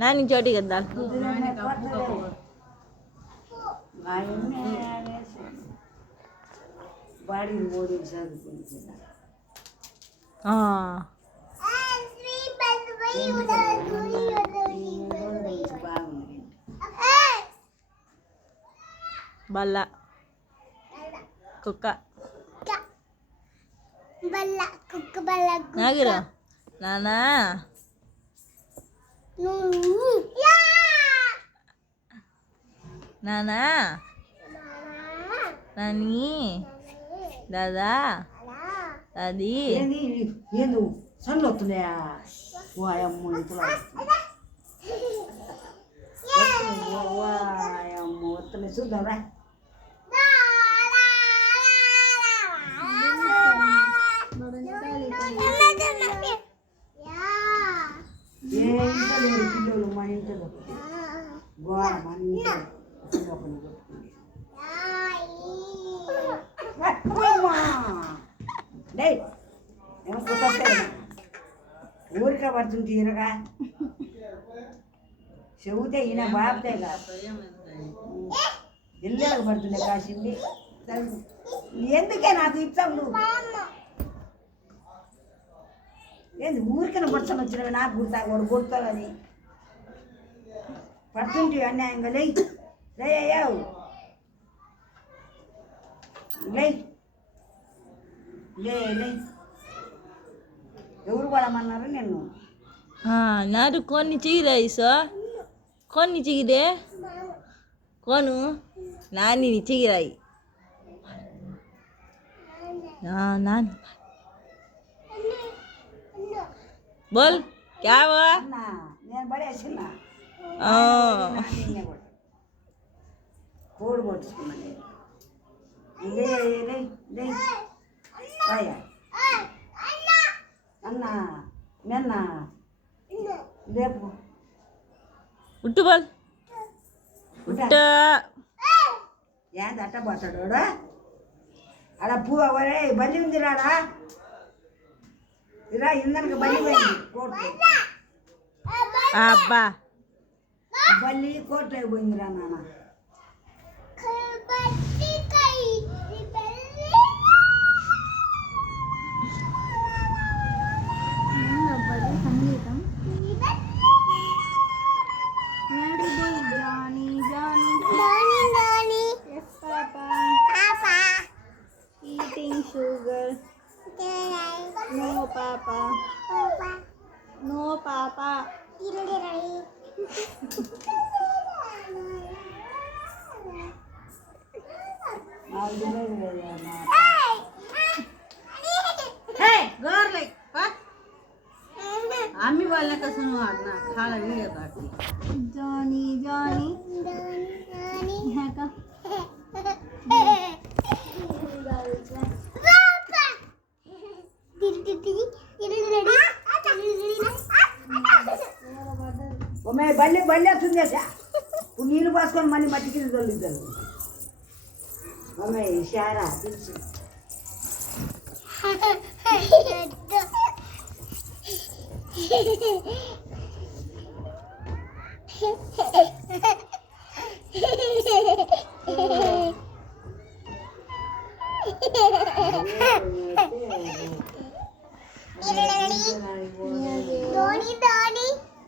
నాని చోటి కదా బాడీ మూడు చదువుకుంటున్నా బల్ల కుక్క నాగిరా నానా నానా నాని దాదా దాది ఏందు సన్లు వస్తున్నాయా వాయమ్మ ఇంతలో వాయమ్మ వస్తున్నాయి చూద్దాం రా ఏ ఇంట్లో లేరు పిల్లలు మా ఇంట్లో గోడ మన ఇంట్లో ఊరికే పడుతుంది తీరగా చెబితే ఈయన బాబుతే ఇల్లేక పడుతుండే కాసింది ఎందుకే నాకు ఇచ్చావు నువ్వు ఏంది ఊరికైనా పడుకొని వచ్చినవి నాకు గుర్తా కూడా గుర్తాలని పడుతుంటే అన్యాయంగా లేయ్యావు లే ఎవరు పడమన్నారు నిన్ను నారు కొన్ని చిగిరాయి సో కొన్ని చిగిరే కొను నాని చిగిరాయి నాని बोल क्या हुआ నేను పడేసినా కోడి పట్టుకున్నాను అన్న నిన్న రేపు ఉట్టు బోల్ ఉట్ట ఏంది అట్ట పోతాడు అడ పూ అవరే బల్లి ఉంది రాడా ఇరా ఇందరికి బల్లి పోయింది కోర్టు అబ్బా బల్లి కోర్టు పోయిందిరా నాన్న సంగీతం Johnny Johnny yes papa eating sugar no papa no papa आम्ही बोलने का सुनो ना खाला वीडियो काटती जानी जानी है का मैं बल्ले बल्ले सुन जैसा तू नील पास कर मनी मटी की जल्दी जल्दी मैं इशारा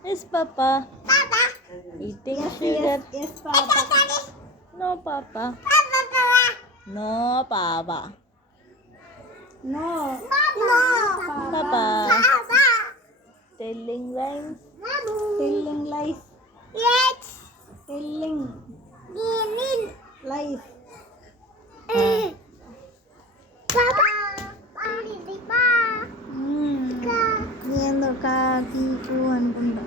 Yes, Papa. Eating sugar. yes papa No, Papa. No, Papa. no Papa. Telling lies. telling lies telling lies ఏందో కాకి అనుకుంటా